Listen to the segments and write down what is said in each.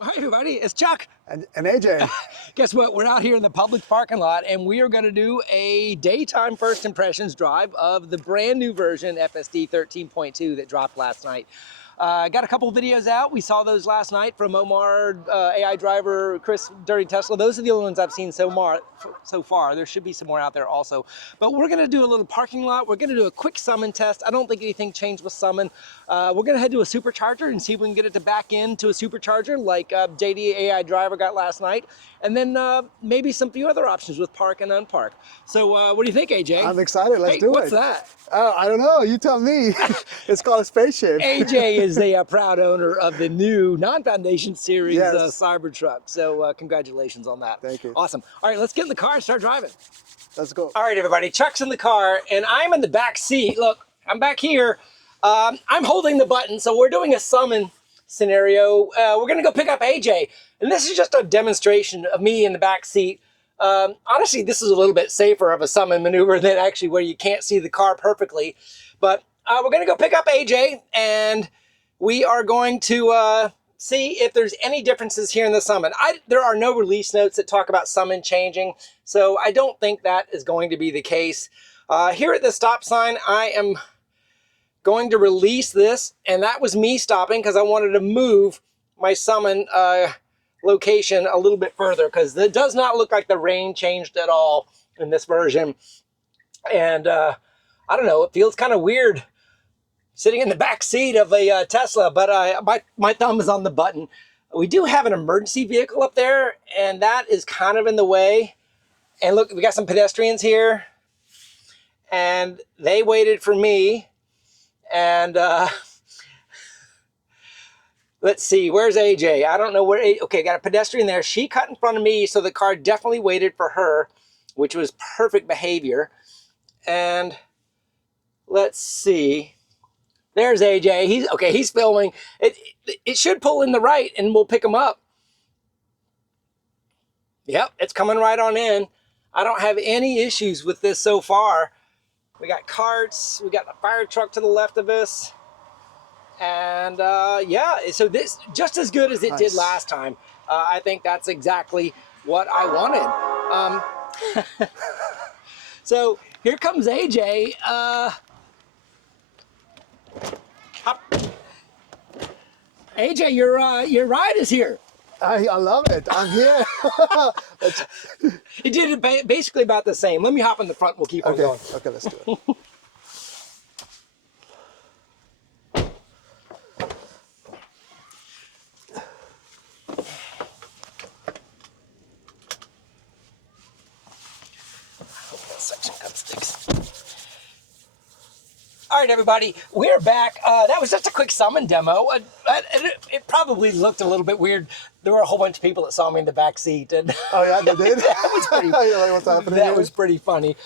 Hi everybody, it's Chuck. And AJ. Guess what? We're out here in the public parking lot and we are going to do a daytime first impressions drive of the brand new version FSD 13.2 that dropped last night. Got a couple videos out. We saw those last night from Omar, AI driver, Chris Dirty Tesla. Those are the only ones I've seen so far. There should be some more out there also. But we're going to do a little parking lot. We're going to do a quick summon test. I don't think anything changed with summon. We're going to head to a supercharger and see if we can get it to back into a supercharger like JD AI driver got last night. And then maybe some few other options with park and unpark. So what do you think, AJ? I'm excited. Let's do it. What's that? I don't know. You tell me. It's called a spaceship. AJ is the proud owner of the new non-foundation series Yes. Cybertruck. So congratulations on that. Thank you. Awesome. All right, let's get in the car and start driving. Let's go. All right, everybody. Chuck's in the car and I'm in the back seat. Look, I'm back here. I'm holding the button. So we're doing a summon scenario. We're going to go pick up AJ. And this is just a demonstration of me in the back seat. Honestly, this is a little bit safer of a summon maneuver than actually where you can't see the car perfectly. But we're going to go pick up AJ and we are going to see if there's any differences here in the summon. There are no release notes that talk about summon changing, so I don't think that is going to be the case. Here at the stop sign, I am going to release this, and that was me stopping because I wanted to move my summon location a little bit further because it does not look like the rain changed at all in this version. And I don't know, it feels kind of weird sitting in the back seat of a Tesla, but my thumb is on the button. We do have an emergency vehicle up there, and that is kind of in the way. And look, we got some pedestrians here, and they waited for me. And let's see, where's AJ? I don't know where. Okay, got a pedestrian there. She cut in front of me, so the car definitely waited for her, which was perfect behavior. And let's see. There's AJ. He's filming. It should pull in the right and we'll pick him up. Yep, it's coming right on in. I don't have any issues with this so far. We got carts, we got a fire truck to the left of us. And yeah, so this just as good as it did last time. I think that's exactly what I wanted. So here comes AJ. AJ, your ride is here. I love it. I'm here. It did basically about the same. Let me hop in the front. We'll keep on going. Okay, let's do it. All right, everybody, we're back. That was just a quick summon demo. It probably looked a little bit weird. There were a whole bunch of people that saw me in the back seat. And Oh yeah, they did? that was pretty, Like, what's happening that here? was pretty funny.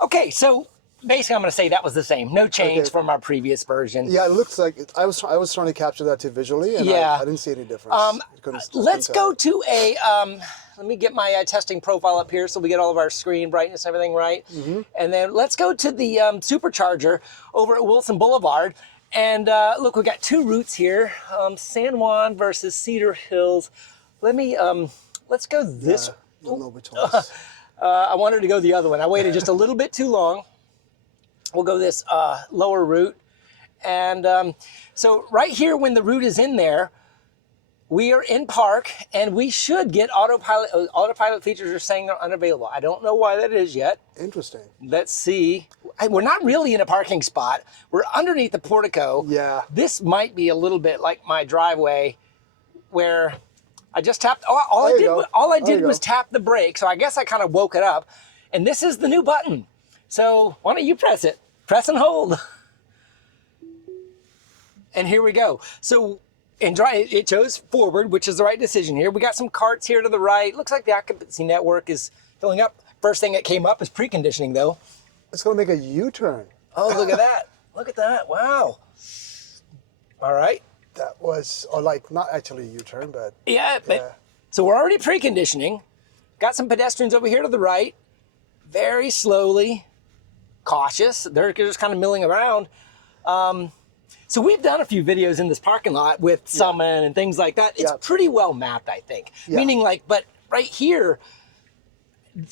Okay, so basically I'm going to say that was the same. No change from our previous version. Yeah, it looks like I was trying to capture that too visually, and Yeah. I didn't see any difference. Let's go to a, let me get my testing profile up here so we get all of our screen brightness and everything right. And then let's go to the supercharger over at Wilson Boulevard. And look, we've got two routes here, San Juan versus Cedar Hills. Let me, let's go this. Don't know which ones. I wanted to go the other one. I waited just a little bit too long. We'll go this lower route. And so right here, when the route is in there, we are in park and we should get autopilot. Autopilot features are saying they're unavailable. I don't know why that is yet. Interesting. Let's see. We're not really in a parking spot. We're underneath the portico. Yeah. This might be a little bit like my driveway where I just tapped. All I did was tap the brake. So I guess I kind of woke it up. And this is the new button. So why don't you press it? Press and hold. And here we go. So it chose forward, which is the right decision here. We got some carts here to the right. Looks like the occupancy network is filling up. First thing that came up is preconditioning though. It's going to make a U-turn. Oh, look at that. Look at that. Wow. All right. That was, or like, not actually a U-turn, but... Yeah, but so we're already preconditioning. Got some pedestrians over here to the right. Very slowly. Cautious. They're just kind of milling around. So we've done a few videos in this parking lot with Summon and things like that. It's pretty well mapped, I think. Meaning like, but right here,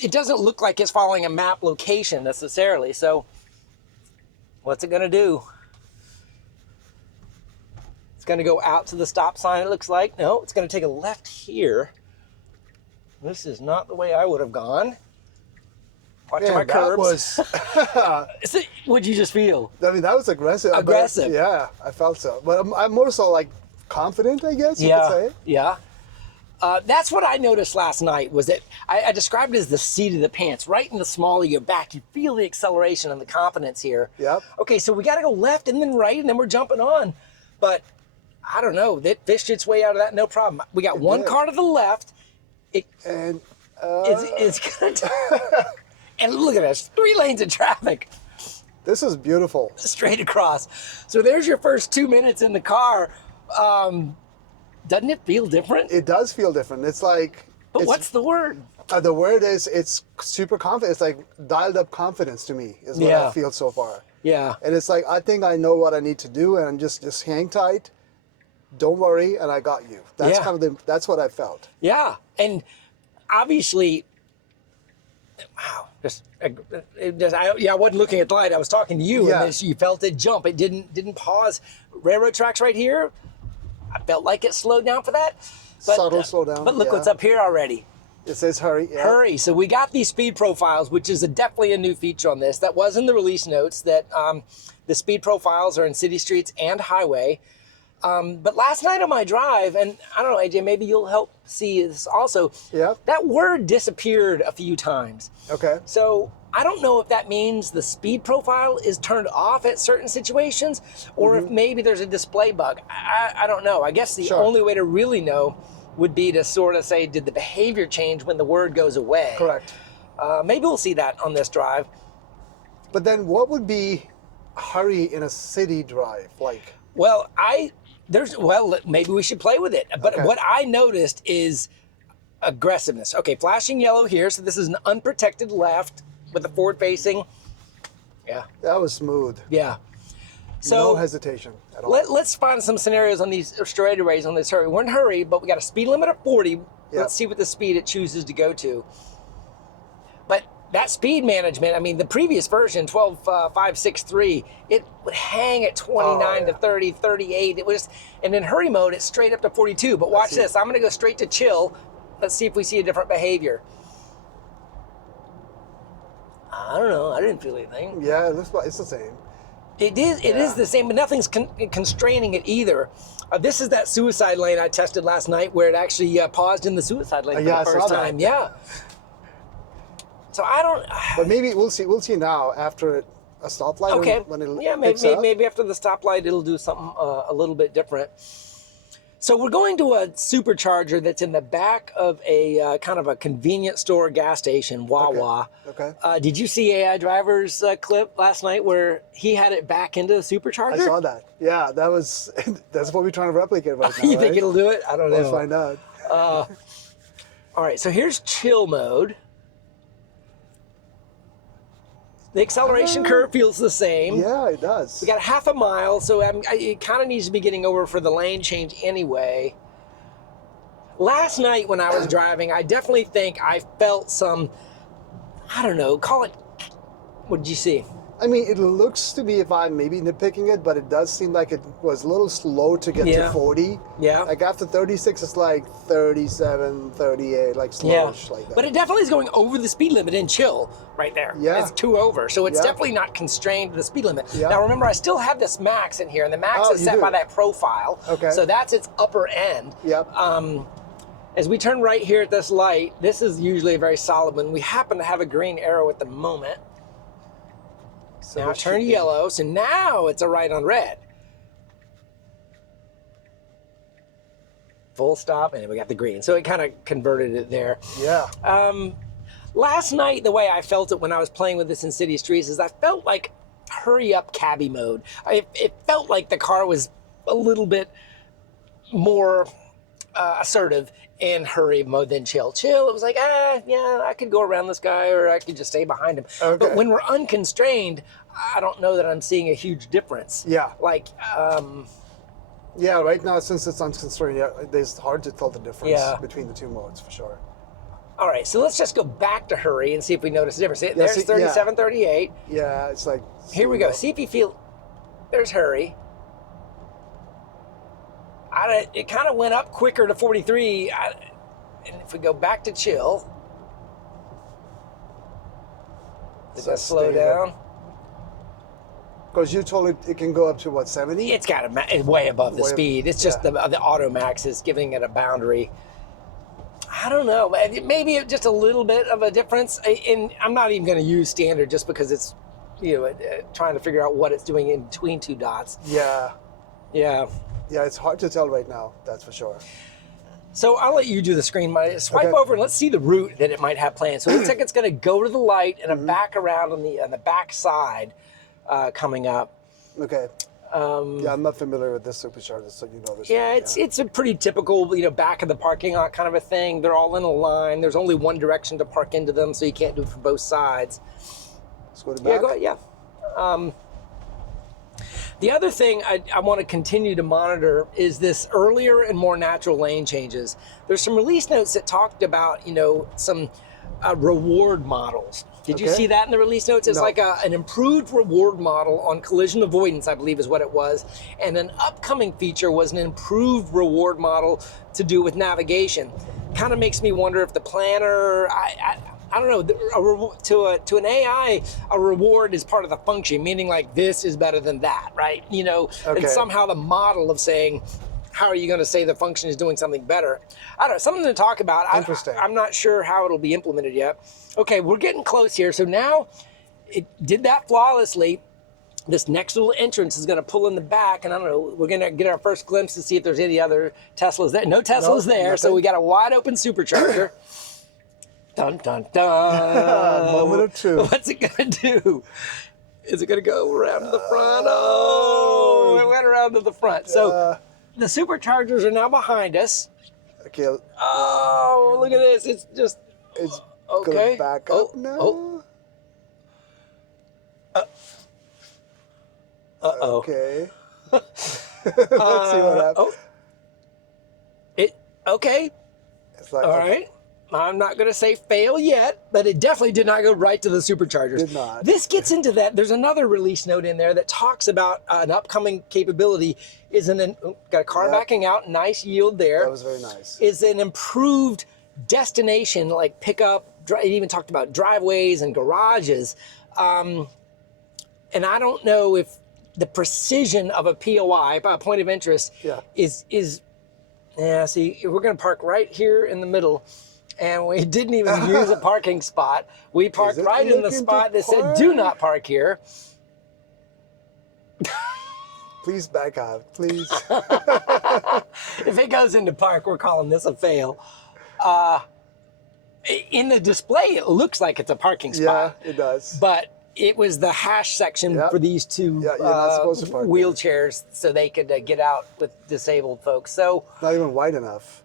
it doesn't look like it's following a map location necessarily. So what's it gonna do? It's gonna go out to the stop sign, it looks like. No, it's gonna take a left here. This is not the way I would have gone. Watching my curbs. What'd you just feel? I mean, that was aggressive. Aggressive. Yeah, I felt so. But I'm more so like confident, I guess you could say. Yeah. That's what I noticed last night was that I described it as the seat of the pants. Right in the small of your back, you feel the acceleration and the confidence here. Yep. Okay, so we got to go left and then right, and then we're jumping on. But I don't know. That fished its way out of that, no problem. We got one car to the left. It's going to... And look at this, 3 lanes of traffic. This is beautiful. Straight across. So there's your first 2 minutes in the car. Doesn't it feel different? It does feel different. It's like... But what's the word? The word is, it's super confident. It's like dialed up confidence to me is what I feel so far. Yeah. And it's like, I think I know what I need to do, and just hang tight. Don't worry, and I got you. That's kind of that's what I felt. Yeah. And obviously... Wow, I wasn't looking at the light. I was talking to you, and then you felt it jump. It didn't pause. Railroad tracks right here. I felt like it slowed down for that. But, subtle slowdown. But look what's up here already. It says hurry. Yeah. Hurry. So we got these speed profiles, which is definitely a new feature on this. That was in the release notes that the speed profiles are in city streets and highway. But last night on my drive, and I don't know, AJ, maybe you'll help see this also. Yeah. That word disappeared a few times. Okay. So I don't know if that means the speed profile is turned off at certain situations, or if maybe there's a display bug. I don't know. I guess the only way to really know would be to sort of say, did the behavior change when the word goes away? Correct. Maybe we'll see that on this drive. But then what would be hurry in a city drive like? Well, maybe we should play with it. But what I noticed is aggressiveness. Okay, flashing yellow here. So this is an unprotected left with the forward facing. Yeah. That was smooth. Yeah. So no hesitation at all. Let's find some scenarios on these straightaways on this hurry. We're in a hurry, but we got a speed limit of 40. Let's see what the speed it chooses to go to. But that speed management, I mean, the previous version, 12.563, it would hang at 29 to 30, 38. It was, and in hurry mode, it's straight up to 42. But watch this. I'm going to go straight to chill. Let's see if we see a different behavior. I don't know. I didn't feel anything. Yeah, it looks like it's the same. It is the same, but nothing's constraining it either. This is that suicide lane I tested last night where it actually paused in the suicide lane for the first time. Yeah. So I don't. But maybe we'll see. We'll see now after a stoplight. Okay. When it maybe after the stoplight it'll do something a little bit different. So we're going to a supercharger that's in the back of a kind of a convenience store gas station, Wawa. Okay. Did you see AI Driver's clip last night where he had it back into the supercharger? I saw that. Yeah, that's what we're trying to replicate right now. You think it'll do it? I don't know. Let's find out. All right, so here's chill mode. The acceleration curve feels the same. Yeah, it does. We got half a mile, so it kind of needs to be getting over for the lane change anyway. Last night when I was driving, I definitely think I felt some, I don't know, call it, what did you see? I mean, it looks to me, if I'm maybe nitpicking it, but it does seem like it was a little slow to get to 40. Yeah. Like after 36, it's like 37, 38, like slowish like that. But it definitely is going over the speed limit in chill right there. Yeah. It's 2 over, so it's definitely not constrained to the speed limit. Yeah. Now remember, I still have this max in here, and the max is set by that profile. Okay. So that's its upper end. Yep. As we turn right here at this light, this is usually a very solid one. We happen to have a green arrow at the moment. So now turn yellow, so now it's a right on red. Full stop, and then we got the green. So it kind of converted it there. Yeah. Last night, the way I felt it when I was playing with this in city streets is I felt like hurry up cabbie mode. It felt like the car was a little bit more assertive in hurry mode than chill. Chill, it was like, yeah, I could go around this guy or I could just stay behind him. Okay. But when we're unconstrained, I don't know that I'm seeing a huge difference. Yeah. Like, Yeah, right now, since it's unconstrained, yeah, it's hard to tell the difference Yeah. between the two modes, for sure. all right, so let's just go back to hurry and see if we notice a difference. Yeah, There's see, 37, 38. Yeah, it's like... Here we go. See if you feel, there's hurry. It kind of went up quicker to 43. And if we go back to chill, does that slow down? Because you told it can go up to, what, 70? It's got it's way above the Way speed. It's just the auto max is giving it a boundary. I don't know. Maybe just a little bit of a difference. And I'm not even going to use standard just because it's, trying to figure out what it's doing in between two dots. Yeah. Yeah. Yeah, it's hard to tell right now, that's for sure. So I'll let you do the screen. Swipe Okay. over and let's see the route that it might have planned. So it looks like it's going to go to the light and a back around on the back side coming up. Okay. Yeah, I'm not familiar with this supercharger, so you know this. Yeah, it's a pretty typical, back of the parking lot kind of a thing. They're all in a line. There's only one direction to park into them, so you can't do it from both sides. Let's go to back. Yeah, go ahead. Yeah. The other thing I want to continue to monitor is this earlier and more natural lane changes. There's some release notes that talked about, some reward models. Did you Okay. see that in the release notes? It's No. like an improved reward model on collision avoidance, I believe is what it was. And an upcoming feature was an improved reward model to do with navigation. Kind of makes me wonder if the planner, I don't know, to an AI, a reward is part of the function, meaning like this is better than that, right? Okay. And somehow the model of saying, how are you going to say the function is doing something better? I don't know, something to talk about. Interesting. I'm not sure how it'll be implemented yet. Okay, we're getting close here. So now it did that flawlessly. This next little entrance is going to pull in the back, and I don't know, we're going to get our first glimpse to see if there's any other Teslas there. No Teslas there, so nothing. we got a wide open supercharger. Dun, dun, dun. Moment of truth. What's it going to do? Is it going to go around to the front? Oh, it went around to the front. So the superchargers are now behind us. Okay, Oh, look at this. It's just, it's okay. gonna back up now. Oh. Uh-oh. Okay. Let's see what happens. Okay. It's like, All right. I'm not going to say fail yet, but it definitely did not go right to the superchargers. Did not. This gets into that. There's another release note in there that talks about an upcoming capability. Got a car Yep. backing out, nice yield there. That was very nice. Is an improved destination like pickup. It even talked about driveways and garages. And I don't know if the precision of a POI, a point of interest, Yeah. is see, we're going to park right here in the middle. And we didn't even use a parking spot. We parked it right in the looking to spot that said, park? do not park here. Please back out, please. If it goes into park, we're calling this a fail. In the display, it looks like it's a parking Yeah, spot. it does. But it was the hash section Yep. for these two Yeah, you're not supposed to park there. wheelchairs so they could get out with disabled folks. So, Not even wide enough.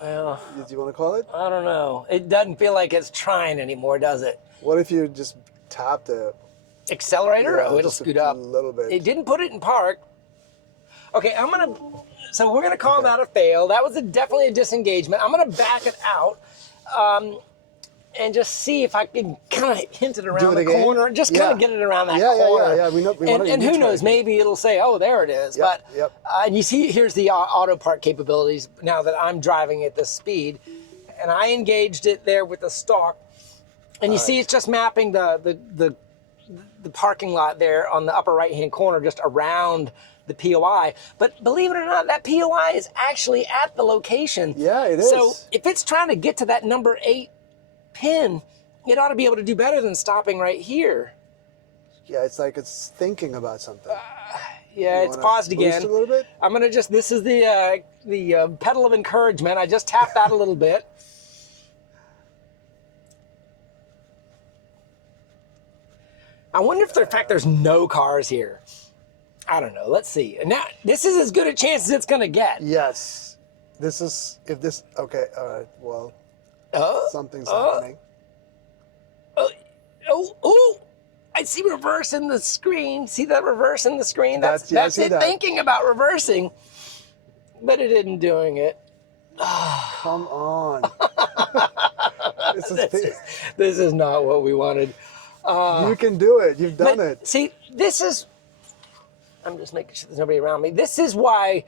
well, Do you want to call it? I don't know. It doesn't feel like it's trying anymore, does it? What if you just tap the Accelerator? Yeah, Oh, it'll just scoot a up. little bit. It didn't put it in park. Okay, so we're gonna call that a fail. That was definitely a disengagement. I'm gonna back it out and just see if I can kind of hint it around it the again? corner. Just kind Yeah. of get it around that Yeah, corner. yeah. We want And to who knows, maybe it'll say, oh, there it is. Yep, But yep. and you see, here's the auto park capabilities now that I'm driving at this speed. And I engaged it there with the stalk. And you see it's just mapping the parking lot there on the upper right-hand corner just around the POI. But believe it or not, that POI is actually at the location. Yeah, it So is. if it's trying to get to that number 8 pin, it ought to be able to do better than stopping right here. Yeah, it's like it's thinking about something. Yeah, You it's wanna paused boost again. a little bit? I'm gonna this is the pedal of encouragement. I just tapped that a little bit. I wonder if in fact there's no cars here. I don't know. Let's see. And now this is as good a chance as it's gonna get. Yes. This is, if this, okay, all right, well, something's happening. Oh, I see reverse in the screen. See that reverse in the screen? That's it thinking about reversing, but it isn't doing it. Come on. This is not what we wanted. You can do it. You've done it. See, this is, I'm just making sure there's nobody around me. This is why,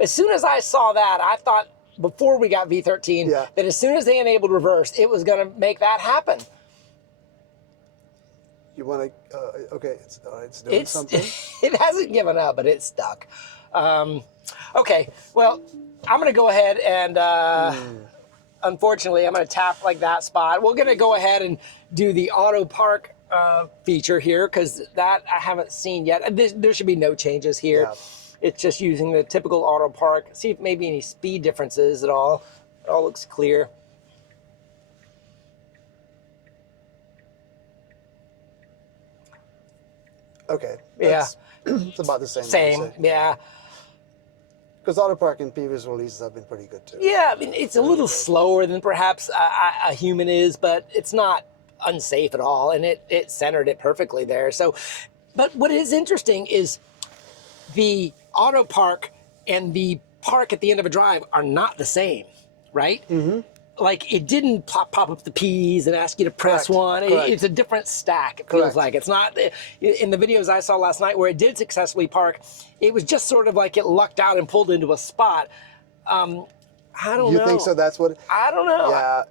as soon as I saw that, I thought before we got V13 that as soon as they enabled reverse, it was going to make that happen. You want to, okay, it's doing something. It hasn't given up, but it's stuck. Okay, well, I'm going to go ahead and, unfortunately, I'm going to tap like that spot. We're going to go ahead and do the auto park feature here because that I haven't seen yet. There should be no changes here. Yeah. It's just using the typical auto park. See if maybe any speed differences at all. It all looks clear. Okay. Yeah. It's about the same. Same, yeah. Because auto park in previous releases have been pretty good too. Yeah, I mean, it's a little slower than perhaps a human is, but it's not unsafe at all, and it centered it perfectly there. So, but what is interesting is the auto park and the park at the end of a drive are not the same, right? Mm-hmm. Like it didn't pop up the P's and ask you to press one. It's a different stack. It feels like it's not in the videos I saw last night where it did successfully park. It was just sort of like it lucked out and pulled into a spot. I don't know. You think so? That's what? I don't know. Yeah.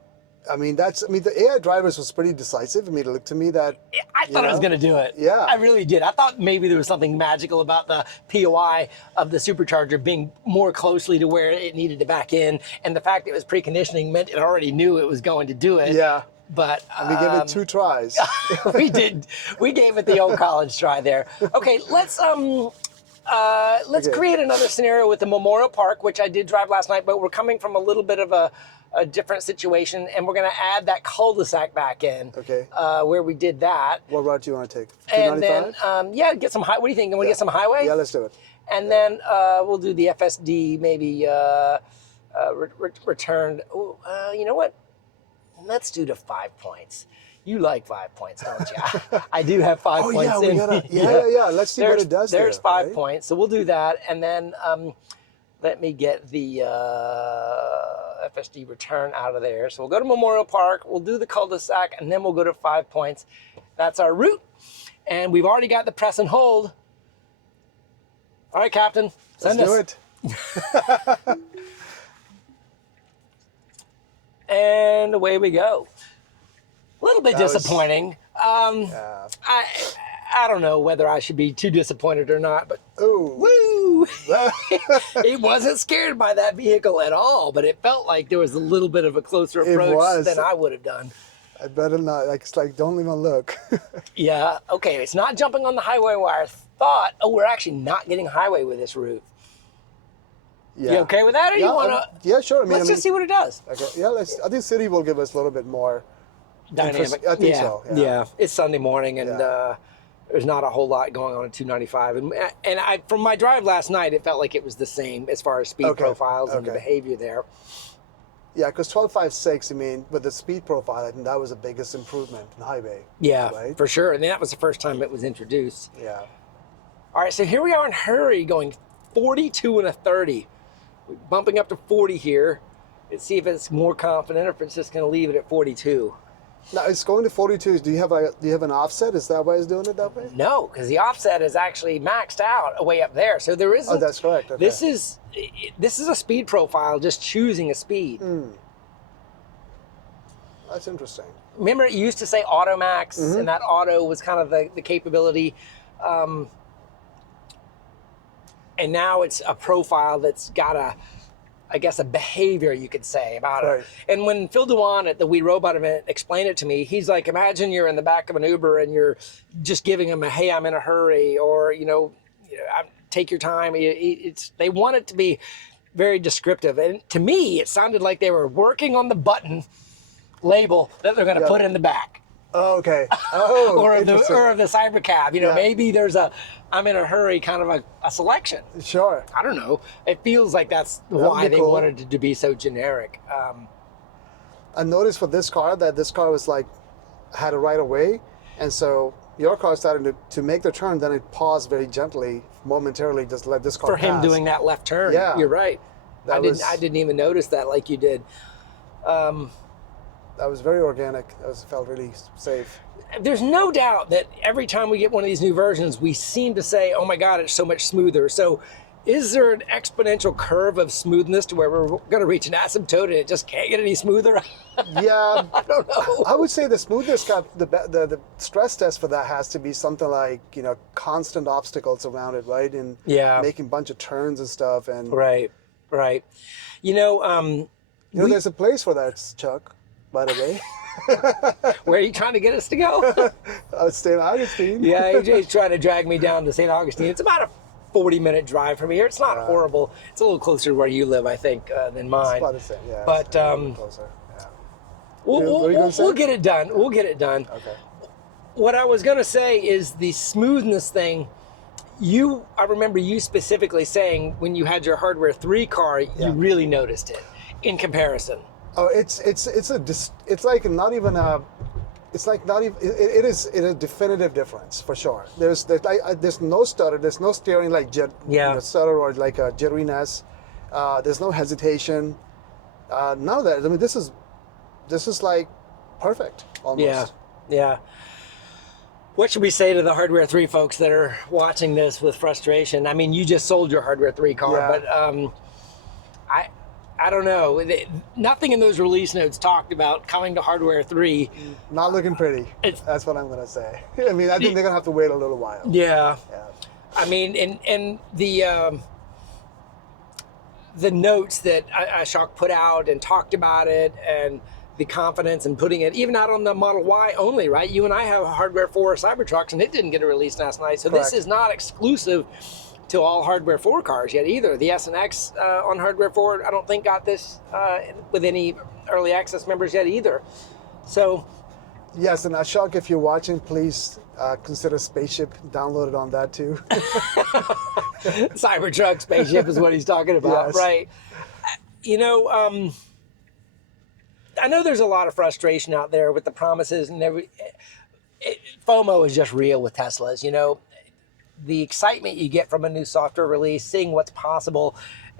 I mean, the AI drivers was pretty decisive. I mean, it looked to me that... I thought I was going to do it. Yeah. I really did. I thought maybe there was something magical about the POI of the supercharger being more closely to where it needed to back in. And the fact it was preconditioning meant it already knew it was going to do it. Yeah. But... we gave it 2 tries. We did. We gave it the old college try there. Okay, let's create another scenario with the Memorial Park, which I did drive last night, but we're coming from a little bit of a different situation, and we're going to add that cul-de-sac back in. Okay. Where we did that. What route do you want to take? And then, get some high. What do you think? Can we get some highway? Yeah, let's do it. And then we'll do the FSD maybe returned. You know what? Let's do the 5 points. You like 5 points, don't you? I do have 5 points. Yeah, we gotta. Yeah. Let's see what it does. There's 5 points, so we'll do that, and then let me get the FSD return out of there. So we'll go to Memorial Park, we'll do the cul-de-sac, and then we'll go to 5 points. That's our route, and we've already got the press and hold. All right, Captain, send us. Let's do it. And away we go. A little bit disappointing. I don't know whether I should be too disappointed or not, but woo! It wasn't scared by that vehicle at all, but it felt like there was a little bit of a closer approach than I would have done. I better not. It's like, don't even look. Yeah, okay, it's not jumping on the highway where I thought, we're actually not getting highway with this route. Yeah. You okay with that, or you want to? Yeah, sure. Let's just see what it does. Okay. Yeah, I think City will give us a little bit more dynamic. I think so. Yeah. It's Sunday morning, and there's not a whole lot going on at 295. And from my drive last night, it felt like it was the same as far as speed profiles and the behavior there. Yeah, because 12.56, I mean, with the speed profile, I think that was the biggest improvement in highway. Yeah, right? For sure. And that was the first time it was introduced. Yeah. All right, so here we are in Hurry going 42 and a 30. We're bumping up to 40 here. Let's see if it's more confident or if it's just going to leave it at 42. Now it's going to 42. Do you have an offset? Is that why it's doing it that way? No, because the offset is actually maxed out way up there. So there isn't. Oh, that's correct. Okay. This is a speed profile, just choosing a speed. That's interesting. Remember, it used to say Auto Max, and that auto was kind of the capability. And now it's a profile that's got a behavior, you could say, about it. And when Phil Dewan at the We Robot event explained it to me, he's like, imagine you're in the back of an Uber and you're just giving them hey, I'm in a hurry, or, take your time. They want it to be very descriptive. And to me, it sounded like they were working on the button label that they're going to put in the back. Oh, okay. Oh, or of the interesting. cyber cab. You know, Yeah. maybe there's I'm in a hurry kind of a selection. Sure. I don't know. It feels like that's would why be they cool. wanted it to be so generic. I noticed for this car that this car was like, had a right of way. And so your car started to make the turn, then it paused very gently, momentarily, just let this car For him pass. doing that left turn. Yeah. You're right. That I didn't even notice that like you did. That was very organic. Felt really safe. There's no doubt that every time we get one of these new versions, we seem to say, oh my God, it's so much smoother. So is there an exponential curve of smoothness to where we're going to reach an asymptote and it just can't get any smoother? Yeah. I don't know. I would say the smoothness the stress test for that has to be something like, you know, constant obstacles around it, right? And Yeah. making a bunch of turns and stuff. And Right. You know, there's a place for that, Chuck, by the way. where are you trying to get us to go? St. Augustine. Yeah, AJ's trying to drag me down to St. Augustine. It's about a 40-minute drive from here. It's not horrible. It's a little closer to where you live, I think, than mine. It's about the same, yeah. But it's a little closer. Yeah. we'll get it done. We'll get it done. Okay. What I was going to say is the smoothness thing. I remember you specifically saying when you had your Hardware 3 car, you really noticed it in comparison. Oh, it's like not even a. It's like not even. It is a definitive difference for sure. There's no stutter. There's no steering like stutter or like a jitteriness. There's no hesitation. None of that. I mean, this is like perfect almost. Yeah. What should we say to the Hardware 3 folks that are watching this with frustration? I mean, you just sold your Hardware 3 car, but I don't know. Nothing in those release notes talked about coming to Hardware 3. Not looking pretty. That's what I'm going to say. I mean, I think they're going to have to wait a little while. Yeah. I mean, and the notes that Ashok put out and talked about it, and the confidence in putting it even out on the Model Y only, right? You and I have a Hardware 4 Cybertrucks, and it didn't get a release last night. So Correct. This is not exclusive to all Hardware 4 cars yet either. The S and X on Hardware 4, I don't think got this with any early access members yet either. So yes, and Ashok, if you're watching, please consider Spaceship downloaded on that too. Cybertruck Spaceship is what he's talking about, Yes. right? You know, I know there's a lot of frustration out there with the promises and FOMO is just real with Teslas, you know. The excitement you get from a new software release, seeing what's possible,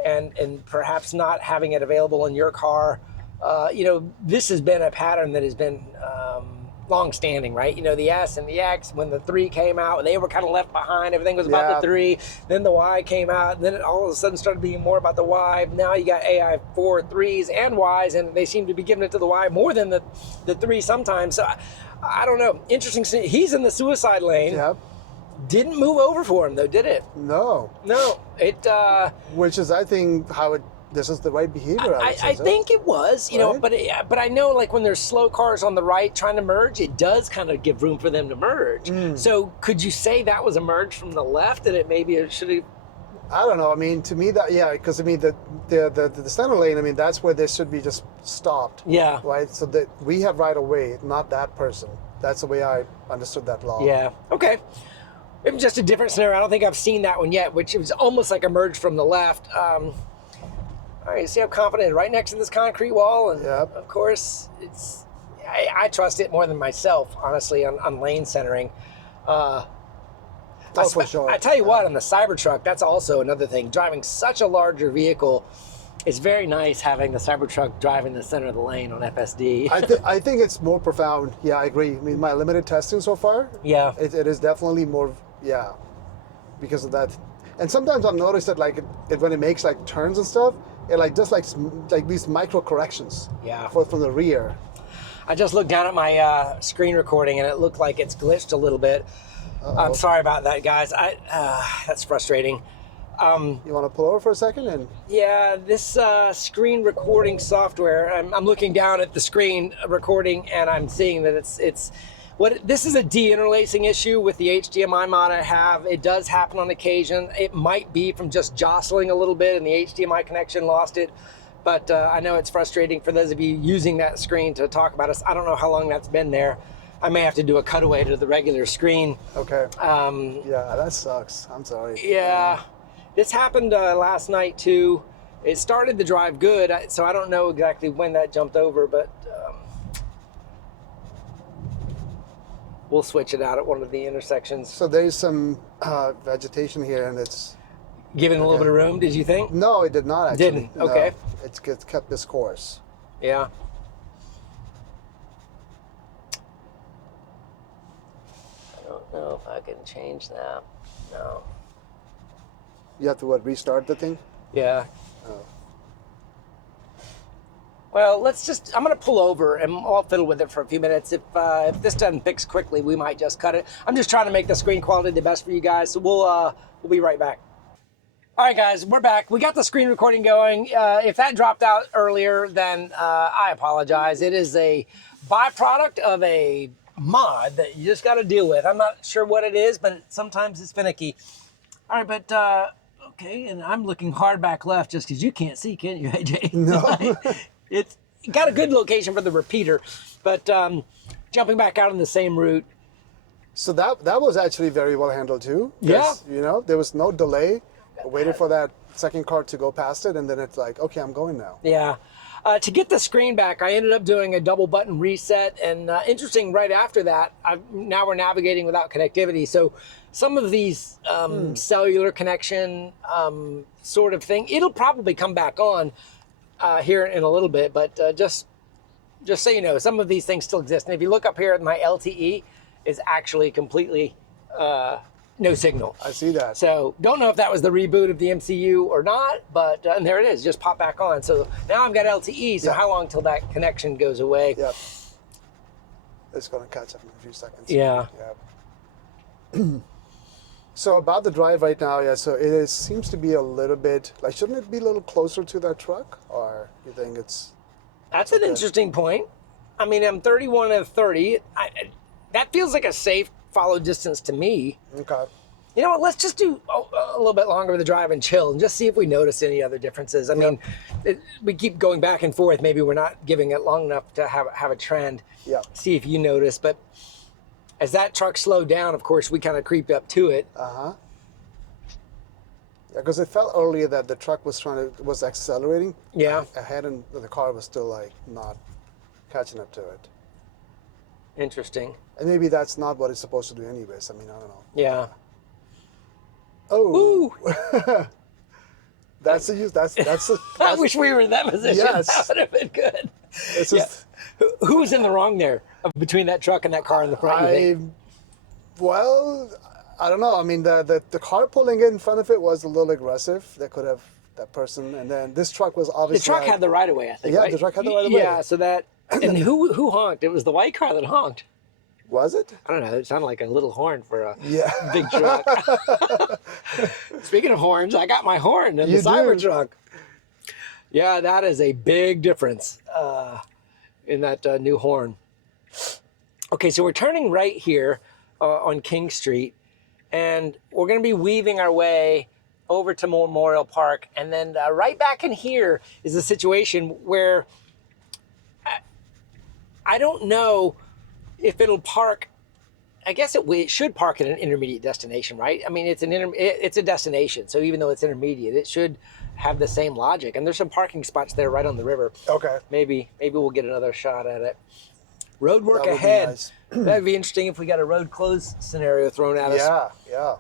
and perhaps not having it available in your car. You know, this has been a pattern that has been long-standing, right? You know, the S and the X, when the 3 came out, they were kind of left behind. Everything was about the 3. Then the Y came out, and then it all of a sudden started being more about the Y. Now you got AI 4, 3s, and Ys, and they seem to be giving it to the Y more than the 3 sometimes. So I don't know. Interesting. He's in the suicide lane. Yep. Didn't move over for him though, did it? No. It. Which is, I think, this is the right behavior. I think it was, you know, but I know like when there's slow cars on the right trying to merge, it does kind of give room for them to merge. So could you say that was a merge from the left, and it should have? I don't know. I mean, to me because I mean the center lane. I mean, that's where they should be just stopped. Yeah. Right. So that we have right of way, not that person. That's the way I understood that law. Yeah. Okay. It was just a different scenario. I don't think I've seen that one yet, which was almost like a merge from the left. All right, see how confident, right next to this concrete wall, and of course, I trust it more than myself, honestly, on lane centering. For sure. I tell you what, on the Cybertruck, that's also another thing. Driving such a larger vehicle, it's very nice having the Cybertruck drive in the center of the lane on FSD. I think it's more profound. Yeah, I agree. I mean, my limited testing so far, it is definitely more, because of that. And sometimes I've noticed that like when it makes like turns and stuff, it like does like these micro corrections. From the rear. I just looked down at my screen recording and it looked like it's glitched a little bit. I'm sorry about that, guys. That's frustrating. You want to pull over for a second? And yeah, this screen recording software, I'm looking down at the screen recording and I'm seeing that this is a de-interlacing issue with the HDMI mod I have. It does happen on occasion. It might be from just jostling a little bit and the HDMI connection lost it. But I know it's frustrating for those of you using that screen to talk about us. I don't know how long that's been there. I may have to do a cutaway to the regular screen. Okay. Yeah, that sucks. I'm sorry. Yeah. This happened last night too. It started the drive good, so I don't know exactly when that jumped over, but we'll switch it out at one of the intersections. So there's some vegetation here, and it's Giving a little bit of room, did you think? no, it did not actually. Didn't? Okay. No, it's kept this course. Yeah. I don't know if I can change that. No. You have to restart the thing? Yeah. Oh. Well, I'm going to pull over and I'll fiddle with it for a few minutes. If this doesn't fix quickly, we might just cut it. I'm just trying to make the screen quality the best for you guys, so we'll be right back. All right, guys, we're back. We got the screen recording going. If that dropped out earlier, then I apologize. It is a byproduct of a mod that you just got to deal with. I'm not sure what it is, but sometimes it's finicky. All right, but okay, and I'm looking hard back left just because you can't see, can you, AJ? No. It's got a good location for the repeater, but jumping back out on the same route. So that was actually very well handled too. Yeah. You know, there was no delay. I waited for that second car to go past it, and then it's like, okay, I'm going now. Yeah. To get the screen back, I ended up doing a double button reset, and interesting, right after that, now we're navigating without connectivity. So some of these cellular connection sort of thing, it'll probably come back on here in a little bit, but just so you know, some of these things still exist. And if you look up here, my LTE is actually completely no signal. I see that. So don't know if that was the reboot of the MCU or not, but and there it is, just pop back on. So now I've got LTE, so how long till that connection goes away? Yep. It's going to catch up in a few seconds. Yeah. Yep. So about the drive right now, yeah, so seems to be a little bit, like, shouldn't it be a little closer to that truck? Or you think it's... That's an interesting point. I mean, I'm 31 of 30. That feels like a safe follow distance to me. Okay. You know what, let's just do a little bit longer of the drive and chill and just see if we notice any other differences. I mean, we keep going back and forth. Maybe we're not giving it long enough to have a trend. Yeah. See if you notice. But as that truck slowed down, of course, we kind of creeped up to it. Uh-huh. Yeah, because it felt earlier that the truck was accelerating. Yeah. Ahead, and the car was still, like, not catching up to it. Interesting. And maybe that's not what it's supposed to do anyways. I mean, I don't know. Yeah. Oh. That's I wish we were in that position. Yes. That would have been good. It's just, Who was in the wrong there between that truck and that car in the front? Well, I don't know. I mean, the car pulling in front of it was a little aggressive. That could have that person, and then this truck was obviously. The truck had the right of way, I think. Yeah, right? the truck had the right of way. Yeah, so that. And who honked? It was the white car that honked. Was it? I don't know. It sounded like a little horn for a big truck. Speaking of horns, I got my horn in the Cybertruck. Yeah, that is a big difference in that new horn. Okay, so we're turning right here on King Street, and we're going to be weaving our way over to Memorial Park, and then right back in here is a situation where I don't know if it'll park. I guess it should park at an intermediate destination, right? I mean, it's a destination, so even though it's intermediate, it should have the same logic. And there's some parking spots there right on the river. Okay. Maybe we'll get another shot at it. Road work ahead. Nice. That'd be interesting if we got a road closed scenario thrown at us. Yeah.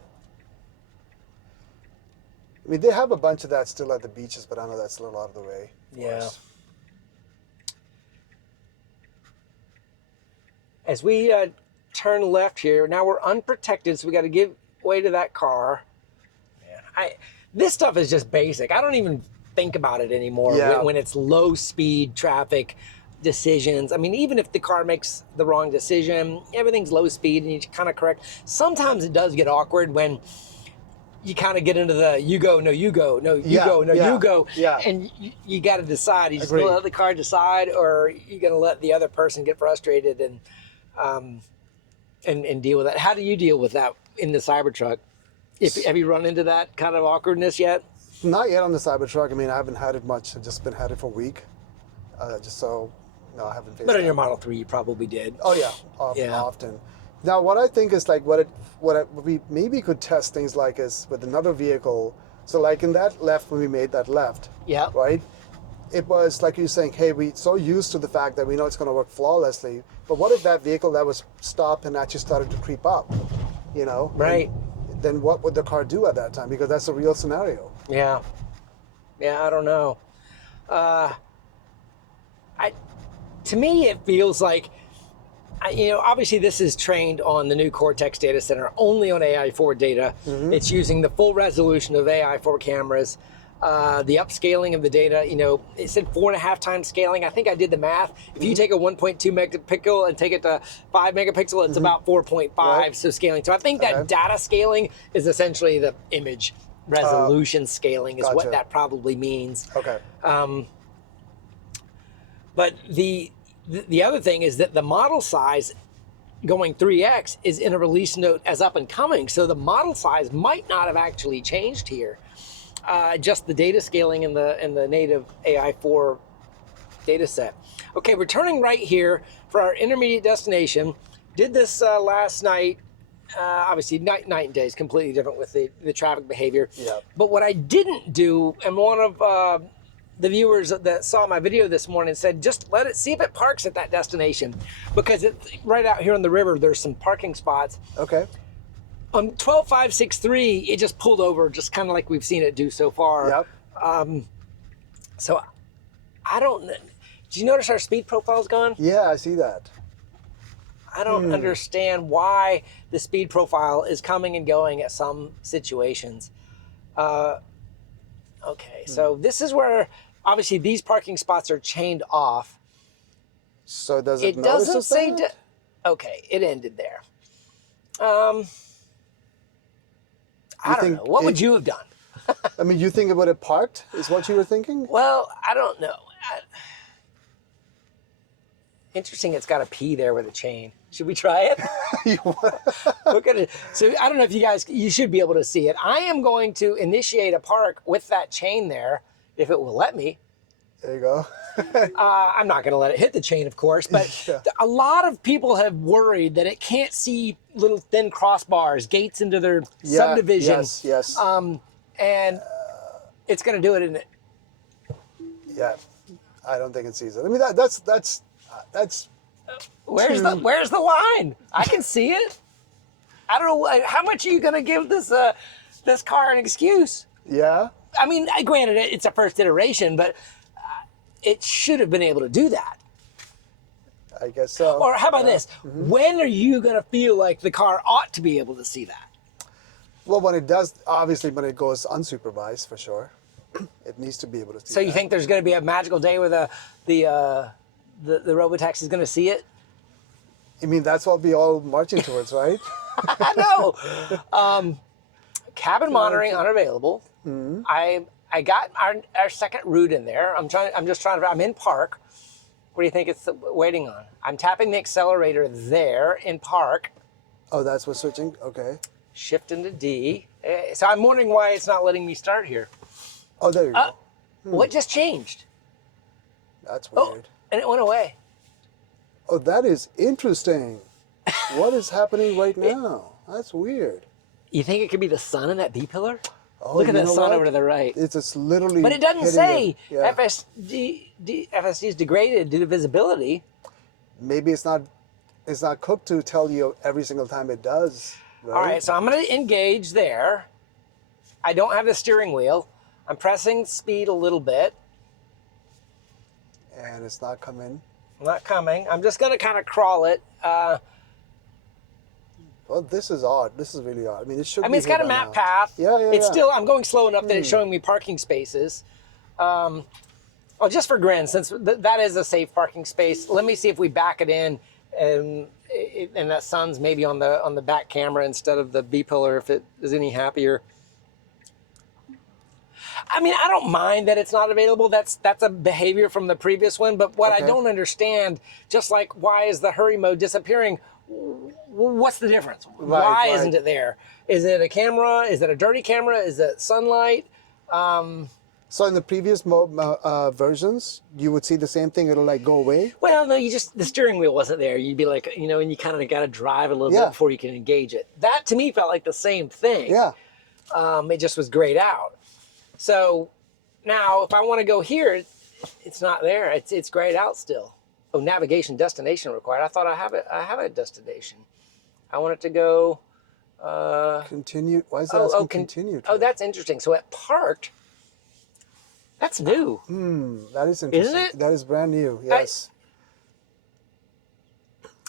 I mean, they have a bunch of that still at the beaches, but I know that's a little out of the way. Yeah. As we turn left here, now we're unprotected, so we got to give way to that car. Man, this stuff is just basic. I don't even think about it anymore when it's low speed traffic decisions. I mean, even if the car makes the wrong decision, everything's low speed and you kind of correct. Sometimes it does get awkward when you kind of get into the you go, no, you go, no, you go, no, you go. Yeah. And you got to decide. You just going to let the car decide, or you're going to let the other person get frustrated and deal with that. How do you deal with that in the Cybertruck? Have you run into that kind of awkwardness yet? Not yet on the Cybertruck. I mean, I haven't had it much. I've just been had it for a week. No, I haven't faced But that. in your Model 3, you probably did. Oh yeah, often. Now, what I think is like what we maybe could test things like is with another vehicle. So like in that left, when we made that left, Yeah. right? It was like you're saying, hey, we so used to the fact that we know it's going to work flawlessly. But what if that vehicle that was stopped and actually started to creep up? You know, Right. And then what would the car do at that time? Because that's a real scenario. Yeah. Yeah, I don't know. To me, it feels like, obviously this is trained on the new Cortex data center, only on AI4 data. Mm-hmm. It's using the full resolution of AI4 cameras. The upscaling of the data, it said 4.5 times scaling. I think I did the math. If you take a 1.2 megapixel and take it to 5 megapixel, it's about 4.5, Right. so scaling. So I think that data scaling is essentially the image resolution scaling is Gotcha. what that probably means. Okay. But the other thing is that the model size going 3x is in a release note as up and coming. So the model size might not have actually changed here. Just the data scaling in the native AI4 data set. Okay, we're turning right here for our intermediate destination. Did this last night. Obviously, night and day is completely different with the traffic behavior. Yeah. But what I didn't do, and one of the viewers that saw my video this morning said, just let it, see if it parks at that destination. Because it's right out here on the river, there's some parking spots. Okay. On 12563, it just pulled over, just kind of like we've seen it do so far. Yep. So I don't, did you notice our speed profile's gone? Yeah, I see that. I don't understand why the speed profile is coming and going at some situations. Okay, so this is where obviously these parking spots are chained off. So does it doesn't notice say. that? Okay, it ended there. I don't know. What would you have done? I mean, you think about it parked is what you were thinking? Well, I don't know. Interesting, it's got a P there with a chain. Should we try it? Look at it. So I don't know if you should be able to see it. I am going to initiate a park with that chain there, if it will let me. There you go. I'm not going to let it hit the chain, of course, but a lot of people have worried that it can't see little thin crossbars, gates into their subdivision. Yes. And it's going to do it, isn't it? Yeah, I don't think it sees it. I mean, that's. Where's the line? I can see it. I don't know how much are you going to give this car an excuse. Yeah. I mean, granted, it's a first iteration, but it should have been able to do that. I guess so. Or how about this? When are you going to feel like the car ought to be able to see that? Well, when it does, obviously, when it goes unsupervised, for sure, it needs to be able to see. So you think there's going to be a magical day where the robotaxi is going to see it? I mean, that's what we all marching towards, right? I know. Cabin monitoring unavailable. I got our second route in there. I'm in park. What do you think it's waiting on? I'm tapping the accelerator there in park. Oh, that's what's switching? Okay. Shift into D. So I'm wondering why it's not letting me start here. Oh, there you go. What just changed? That's weird. Oh, and it went away. Oh, that is interesting. What is happening right now? That's weird. You think it could be the sun in that B-pillar? Oh, Look at that sun what? over to the right. It's just literally. But it doesn't hitting say it. Yeah. FSD is degraded due to visibility. Maybe it's not cooked to tell you every single time it does. Right? All right, so I'm going to engage there. I don't have the steering wheel. I'm pressing speed a little bit. And it's not coming. Not coming. I'm just going to kind of crawl it. Well, this is odd. This is really odd. I mean, it should. It's got a map path. Yeah. It's still. I'm going slow enough that it's showing me parking spaces. Just for grins, since that is a safe parking space. Let me see if we back it in, and that sun's maybe on the back camera instead of the B pillar. If it is any happier. I mean, I don't mind that it's not available. That's a behavior from the previous one. But what I don't understand, just like why is the hurry mode disappearing? What's the difference? Why isn't it there? Is it a camera? Is it a dirty camera? Is it sunlight? So in the previous versions, you would see the same thing. It'll like go away. Well, no, the steering wheel wasn't there. You'd be like, you know, and you kind of got to drive a little bit before you can engage it. That to me felt like the same thing. Yeah. It just was grayed out. So now if I want to go here, it's not there. It's grayed out still. Oh, navigation destination required. I thought I have a destination. I want it to go. Continue. Why is that continue? Oh, that's interesting. So at parked, that's new. That is interesting. Isn't it? That is brand new. Yes.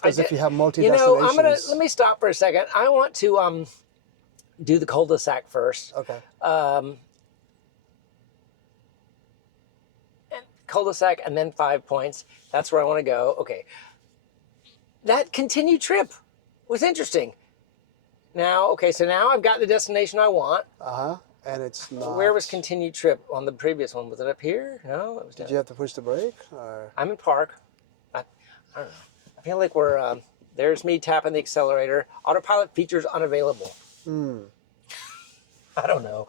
As if you have multi You destinations. know, let me stop for a second. I want to do the cul-de-sac first. Okay. And cul-de-sac and then 5 points. That's where I want to go. Okay. That continued trip was interesting. Now, okay, so now I've got the destination I want. And it's not. Where was continued trip on the previous one? Was it up here? No, it was down. Did you have to push the brake? Or? I'm in park. I don't know. I feel like we're, there's me tapping the accelerator. Autopilot features unavailable. I don't know.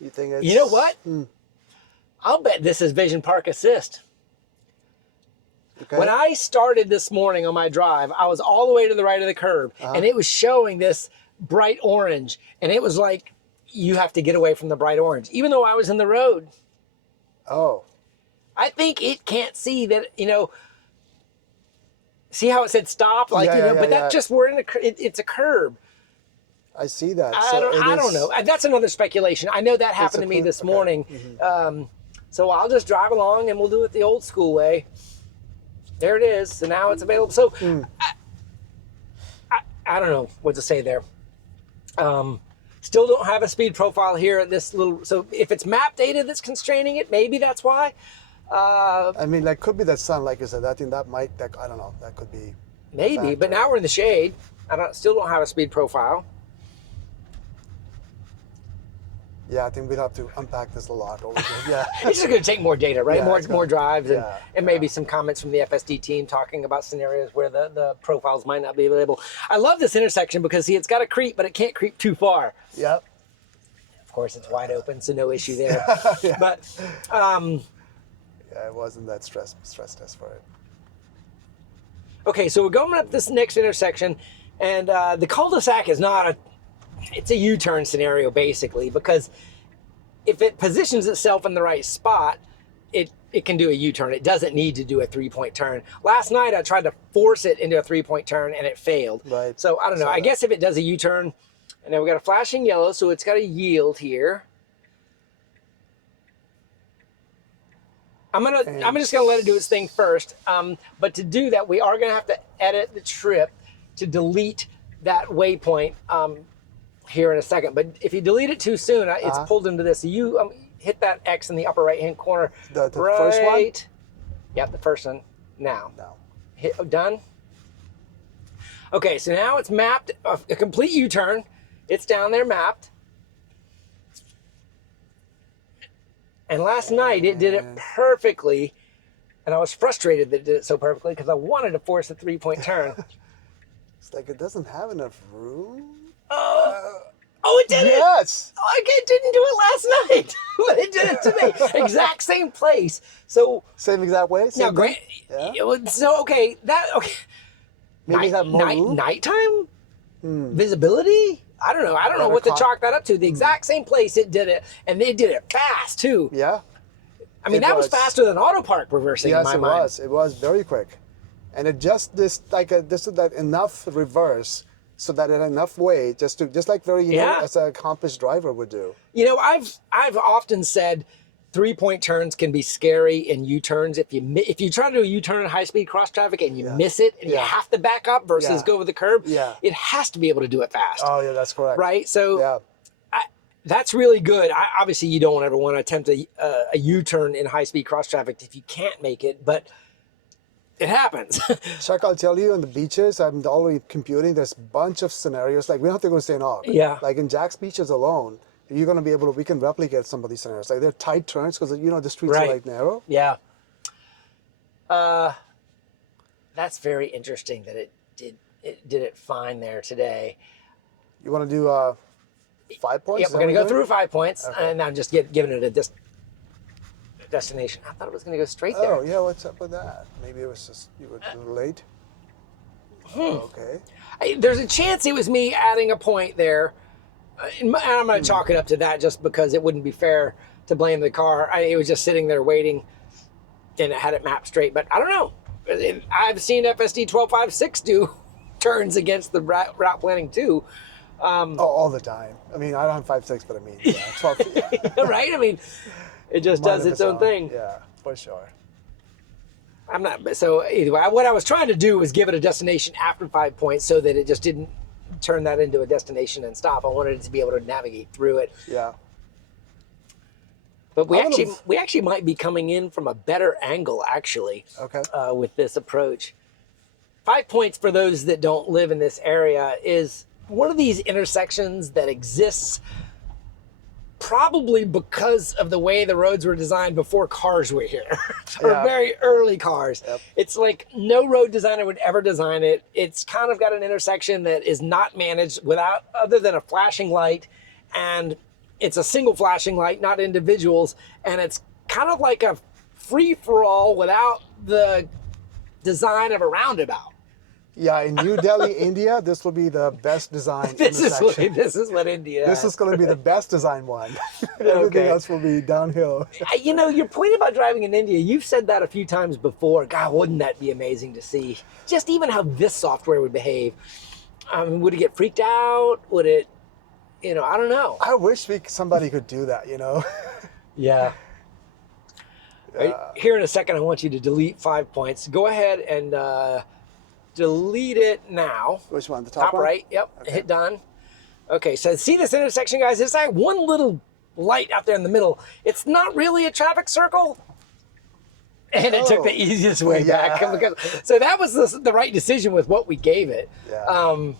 You think it's... You know what? I'll bet this is Vision Park Assist. Okay. When I started this morning on my drive, I was all the way to the right of the curb, and it was showing this bright orange, and it was like, you have to get away from the bright orange, even though I was in the road. Oh. I think it can't see that, you know, see how it said stop? Like, but that's just, we're in it's a curb. I see that. I don't know. That's another speculation. I know that happened to me this morning. So I'll just drive along and we'll do it the old school way. There it is. So now it's available. So I don't know what to say there. Still don't have a speed profile here at this little, so if it's map data that's constraining it, maybe that's why. I mean, like, could be that sun, like you said. I think that might, I don't know, that could be. Maybe, but now we're in the shade. Still don't have a speed profile. Yeah, I think we'd have to unpack this a lot over here. Yeah. It's just going to take more data, right? Yeah, more drives and maybe some comments from the FSD team talking about scenarios where the profiles might not be available. I love this intersection because, see, it's got to creep, but it can't creep too far. Yep. Of course, it's wide open, so no issue there. But, yeah, it wasn't that stress test for it. Okay, so we're going up this next intersection, and the cul-de-sac is not it's a U-turn scenario basically, because if it positions itself in the right spot, it can do a U-turn. It doesn't need to do a 3-point turn. Last night I tried to force it into a 3-point turn and it failed. Right. So I don't know. I guess if it does a U-turn, and then we got a flashing yellow, so it's got to yield here. I'm just gonna let it do its thing first. But to do that, we are gonna have to edit the trip to delete that waypoint here in a second. But if you delete it too soon, it's pulled into this. So you hit that X in the upper right-hand corner. The first one? Yep, the first one. Now. No. Hit done. Okay, so now it's mapped a complete U-turn. It's down there mapped. And last night it did it perfectly, and I was frustrated that it did it so perfectly because I wanted to force a 3-point turn. It's like it doesn't have enough room. Oh, it did it! Yes! Oh, it didn't do it last night, but it did it to me. Exact same place. So same exact way? Now, Same thing? so okay, Maybe have more room? Nighttime visibility. I don't know. I don't know what to chalk that up to. The exact same place it did it, and they did it fast too. Yeah. I mean, that was faster than auto park reversing in my mind. Yes, it was very quick, and it just that enough reverse so that in enough way just like as an accomplished driver would do. You know, I've often said 3-point turns can be scary in U-turns. If you try to do a U-turn in high-speed cross traffic and you miss it and you have to back up versus go over the curb, it has to be able to do it fast. Oh, yeah, that's correct. Right? So that's really good. Obviously, you don't ever want to attempt a U-turn in high-speed cross traffic if you can't make it, but it happens. Chuck, I'll tell you, on the beaches, I'm already computing, there's a bunch of scenarios. Like, we don't have to go to St. Aug. Yeah. Like, in Jack's Beaches alone, you're going to be able to, we can replicate some of these scenarios. Like, they're tight turns because, the streets are like narrow. Yeah. That's very interesting that it did it fine there today. You want to do 5 points? Yep, Is we're that going to what go we're through 5 points, Okay. and I'm just giving it a destination. I thought it was going to go straight there. Oh, yeah, what's up with that? Maybe it was just, you were a little late? Oh, okay. There's a chance it was me adding a point there. And I'm going to chalk it up to that just because it wouldn't be fair to blame the car. It was just sitting there waiting, and it had it mapped straight. But I don't know. I've seen FSD 1256 do turns against the route planning too. Oh, all the time. I mean, I don't have 5.6, but I mean, yeah, 12. Right? I mean, it just Mind does of its own thing. Yeah, for sure. I'm not. So either way, what I was trying to do was give it a destination after 5 points so that it just didn't turn that into a destination and stop. I wanted it to be able to navigate through it. Yeah. But we actually might be coming in from a better angle actually. Okay. With this approach. 5 points for those that don't live in this area is one of these intersections that exists probably because of the way the roads were designed before cars were here, or Yeah. very early cars. Yep. It's like no road designer would ever design it. It's kind of got an intersection that is not managed without other than a flashing light, and it's a single flashing light, not individuals, and it's kind of like a free-for-all without the design of a roundabout. Yeah, in New Delhi, India, this will be the best design This intersection. is what India This has. is going to be the best design one. Everything Okay. else will be downhill. You know, your point about driving in India, you've said that a few times before. God, wouldn't that be amazing to see? Just even how this software would behave. Would it get freaked out? Would it, I don't know. I wish somebody could do that, you know? Yeah. Right, here in a second, I want you to delete 5 points. Go ahead and delete it now. Which one? The top one? right. Yep. Okay. Hit done. Okay, so see this intersection, guys? It's like one little light out there in the middle. It's not really a traffic circle. And it took the easiest way Yeah. back. Because, so that was the right decision with what we gave it. Yeah.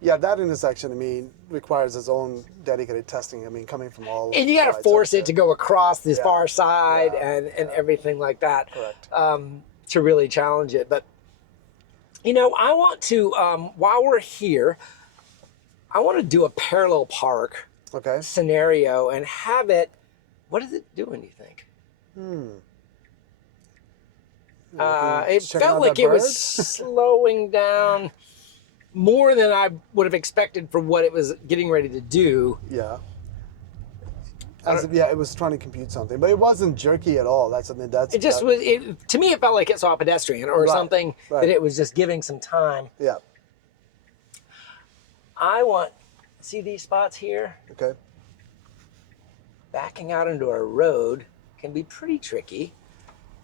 Yeah, that intersection, I mean, requires its own dedicated testing. I mean, coming from all And you got to sides force of it to go across this Yeah. far side Yeah. and everything like that. Correct. To really challenge it. But, I want to, while we're here, I want to do a parallel park Okay. scenario and have it, what is it doing, do you think? It Checking felt out like that it was bird? slowing down more than I would have expected for what it was getting ready to do. Yeah. It was trying to compute something, but it wasn't jerky at all. That's something that's. It just was, to me, it felt like it saw a pedestrian or something right. that it was just giving some time. Yeah. See these spots here? Okay. Backing out into a road can be pretty tricky.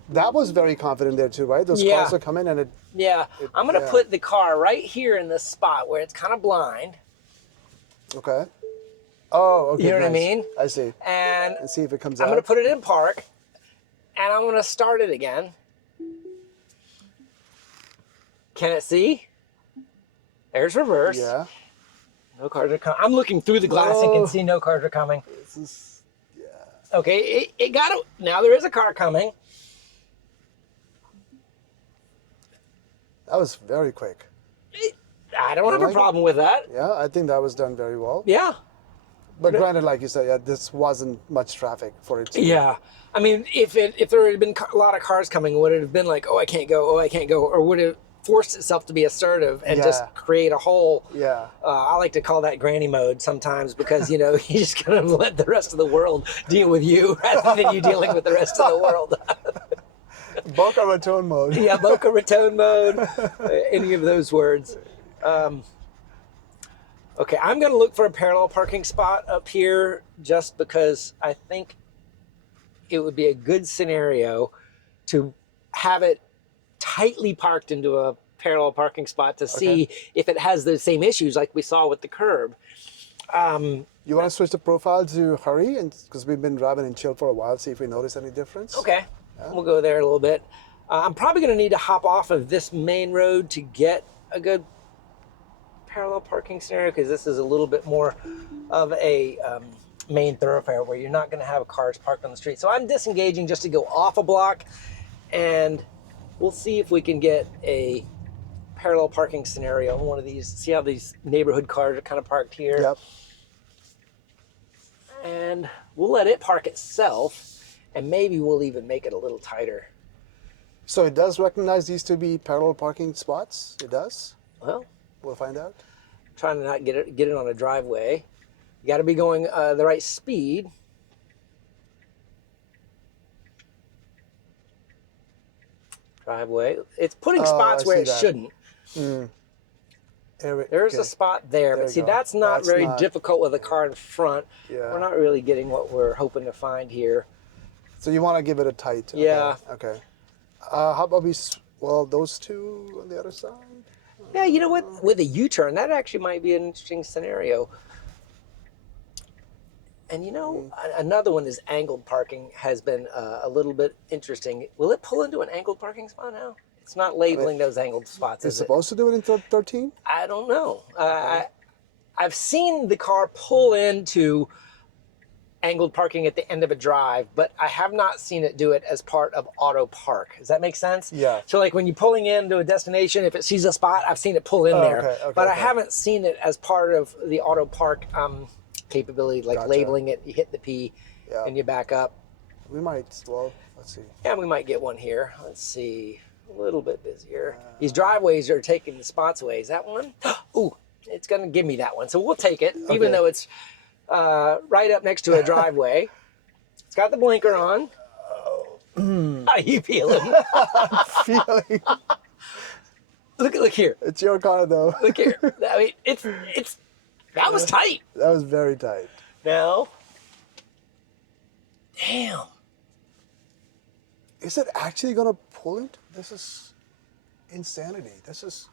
That was very confident there too, right? Those Yeah. cars are coming and it. Yeah, I'm going to yeah. put the car right here in this spot where it's kind of blind. Okay. Oh, okay. You know what I nice. mean? I see. And And see if it comes I'm out. going to put it in park, and I'm going to start it again. Can it see? There's reverse. Yeah. No cars are coming. I'm looking through the glass and can see no cars are coming. This is. Yeah. Okay, it got it. Now there is a car coming. That was very quick. I don't have a Really? problem with that. Yeah, I think that was done very well. Yeah. But granted, like you said, yeah, this wasn't much traffic for it to. Yeah. I mean, if there had been a lot of cars coming, would it have been like, oh, I can't go, or would it forced itself to be assertive and just Yeah. create a whole, Yeah. I like to call that granny mode sometimes because, you just kind of let the rest of the world deal with you rather than you dealing with the rest of the world. Boca Raton mode. Yeah, Boca Raton mode, any of those words. Okay, I'm going to look for a parallel parking spot up here just because I think it would be a good scenario to have it tightly parked into a parallel parking spot to see if it has the same issues like we saw with the curb. You want to switch the profile to hurry, and because we've been driving in chill for a while, see if we notice any difference. Okay, we'll go there a little bit. I'm probably going to need to hop off of this main road to get a good parallel parking scenario because this is a little bit more of a main thoroughfare where you're not going to have cars parked on the street. So I'm disengaging just to go off a block, and we'll see if we can get a parallel parking scenario in one of these. See how these neighborhood cars are kind of parked here? Yep. And we'll let it park itself, and maybe we'll even make it a little tighter. So it does recognize these to be parallel parking spots? It does? Well, we'll find out. I'm trying to not get it on a driveway. You got to be going the right speed. Driveway. It's putting spots where it shouldn't. There's a spot there, but see, that's not very difficult with a car in front. Yeah. We're not really getting what we're hoping to find here. So you want to give it a tight. Okay. Yeah. Okay. How about those two on the other side? Yeah, you know what? With a U-turn, that actually might be an interesting scenario. And you know, another one is angled parking has been a little bit interesting. Will it pull into an angled parking spot now? It's not labeling those angled spots, It's is it? supposed to do it in 13? I don't know. I've seen the car pull into angled parking at the end of a drive, but I have not seen it do it as part of auto park. Does that make sense? Yeah. So like when you're pulling into a destination, if it sees a spot, I've seen it pull in there. But I haven't seen it as part of the auto park capability, like labeling it, you hit the P and you back up. We might, let's see. Yeah, we might get one here. Let's see, a little bit busier. These driveways are taking the spots away. Is that one? Ooh, it's gonna give me that one. So we'll take it, even though it's right up next to a driveway. It's got the blinker on. How you feeling? I'm feeling. Look here. It's your car though. Look here. I mean, it's that was tight. That was very tight. Now, damn. Is it actually gonna pull it? This is insanity. This is.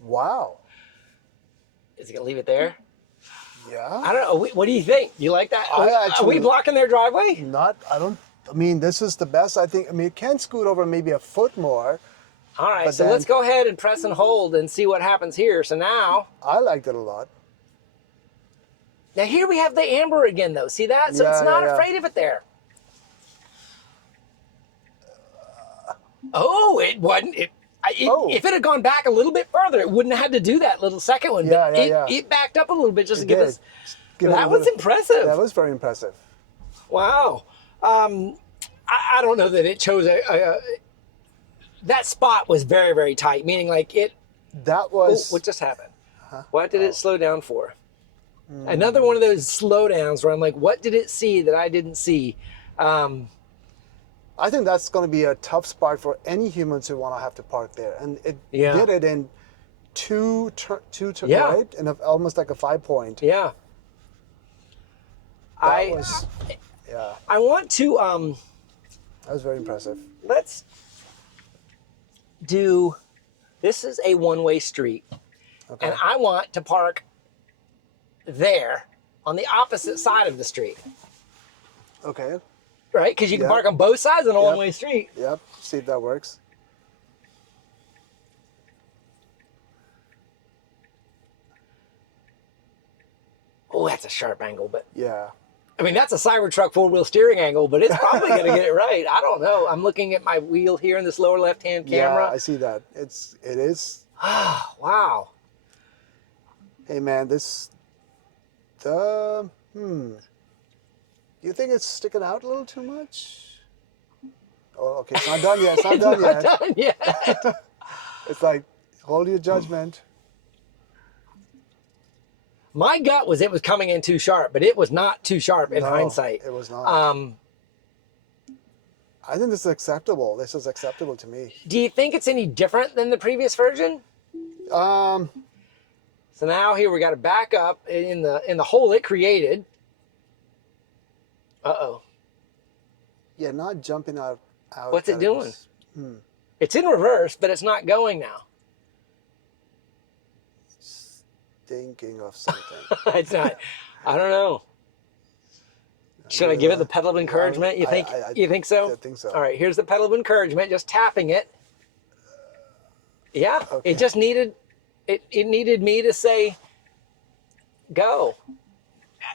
Wow. Is he gonna leave it there? Yeah. I don't know. What do you think? You like that? Are we blocking their driveway? I mean, this is the best, I think. I mean, it can scoot over maybe a foot more. All right, so let's go ahead and press and hold and see what happens here. So now. I liked it a lot. Now here we have the amber again, though. See that? So it's not afraid of it there. Oh, it wasn't. If it had gone back a little bit further, it wouldn't have had to do that little second one. But it backed up a little bit just to give us. That was impressive. That was very impressive. Wow. I don't know that it chose that spot was very, very tight, meaning like it. That was. What just happened? What did it slow down for? Another one of those slowdowns where I'm like, what did it see that I didn't see? I think that's going to be a tough spot for any humans who want to have to park there. And it did it in two right? And almost like a 5-point. Yeah. I want to... that was very impressive. Let's do... This is a one-way street. Okay. And I want to park there on the opposite side of the street. Okay. Right? Because you can park on both sides on a one-way street. Yep. See if that works. Oh, that's a sharp angle, but... Yeah. I mean, that's a Cybertruck four-wheel steering angle, but it's probably going to get it right. I don't know. I'm looking at my wheel here in this lower left-hand camera. Yeah, I see that. It is. Wow. Hey, man, this... Do you think it's sticking out a little too much? Oh, okay. It's not done yet. It's not done yet. Done yet. It's like, hold your judgment. My gut was it was coming in too sharp, but it was not too sharp in hindsight. It was not. I think this is acceptable. This is acceptable to me. Do you think it's any different than the previous version? So now here we got to back up in the hole it created. Uh-oh. Yeah, not jumping out. What's it doing? It's in reverse, but it's not going now. Thinking of something. It's not. I don't know. Should I give it the pedal of encouragement? You think? You think so? I think so. All right. Here's the pedal of encouragement. Just tapping it. Yeah. Okay. It just needed. It needed me to say, go.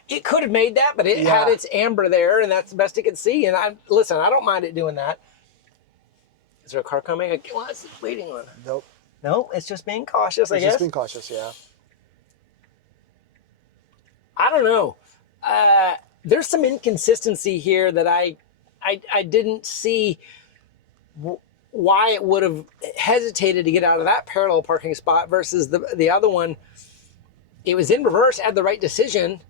It could have made that, but it had its amber there, and that's the best it could see. And listen, I don't mind it doing that. Is there a car coming? What's it waiting on? Nope. No, it's just being cautious, I guess. Just being cautious, yeah. I don't know. There's some inconsistency here that I didn't see why it would have hesitated to get out of that parallel parking spot versus the other one. It was in reverse, had the right decision.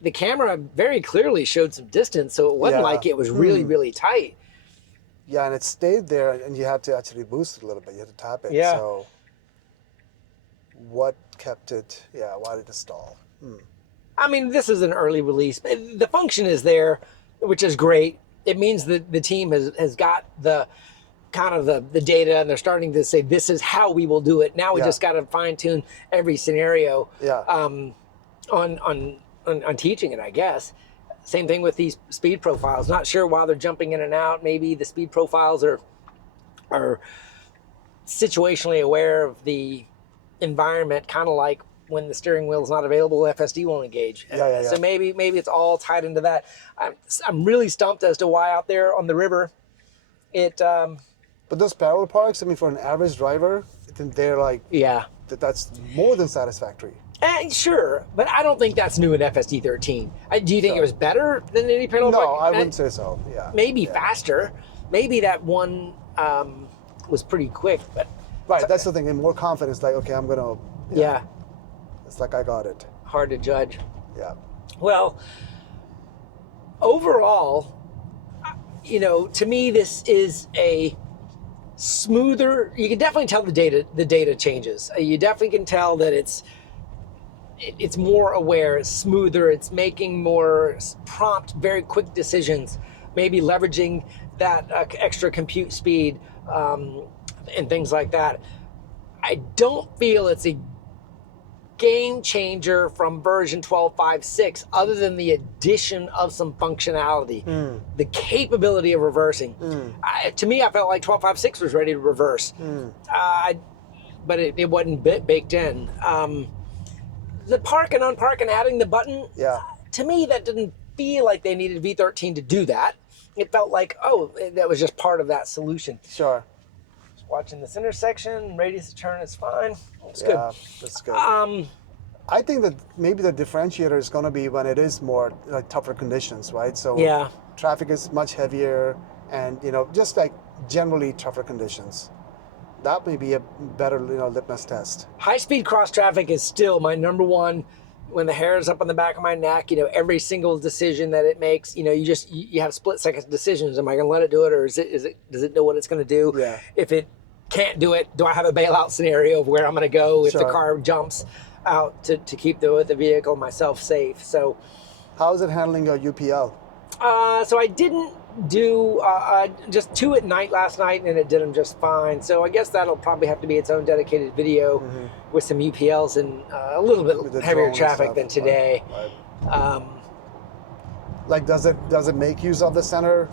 The camera very clearly showed some distance, so it wasn't like it was really, really tight. Yeah, and it stayed there, and you had to actually boost it a little bit. You had to tap it. Yeah. So what kept it? Yeah, why did it stall? I mean, this is an early release. The function is there, which is great. It means that the team has got the kind of the data, and they're starting to say, this is how we will do it. Now we just got to fine tune every scenario on teaching it, I guess. Same thing with these speed profiles. Not sure why they're jumping in and out. Maybe the speed profiles are situationally aware of the environment, kind of like when the steering wheel is not available, FSD won't engage. So maybe it's all tied into that. I'm really stumped as to why out there on the river it. But those parallel parks, I mean, for an average driver, they're like that's more than satisfactory. Sure, but I don't think that's new in FSD 13. Do you think it was better than any parallel park? No, I wouldn't say so. Yeah. Maybe faster. Maybe that one was pretty quick, but. Right, that's the thing. And more confidence, like, okay, I'm gonna. Yeah. It's like I got it. Hard to judge. Yeah. Well, overall, to me, this is a smoother. You can definitely tell the data changes. You definitely can tell that it's more aware, it's smoother, it's making more prompt, very quick decisions, maybe leveraging that extra compute speed and things like that. I don't feel it's a game changer from version 12.5.6 other than the addition of some functionality, the capability of reversing. To me, I felt like 12.5.6 was ready to reverse, but it wasn't baked in. The park and unpark and adding the button, to me, that didn't feel like they needed v13 to do that. It felt like, that was just part of that solution. Sure. Just watching this intersection, radius of turn is fine. It's good. That's good. I think that maybe the differentiator is going to be when it is more like tougher conditions, right? So traffic is much heavier and, just like generally tougher conditions. That may be a better, litmus test. High-speed cross traffic is still my number one. When the hair is up on the back of my neck, every single decision that it makes, you have split-second decisions. Am I going to let it do it, or does it know what it's going to do? Yeah. If it can't do it, do I have a bailout scenario of where I'm going to go if the car jumps out to keep the vehicle myself safe? So, how is it handling your UPL? So I didn't do just 2 at night last night, and it did them just fine. So I guess that'll probably have to be its own dedicated video with some UPLs and a little bit heavier traffic than today. Right. Like, does it make use of the center?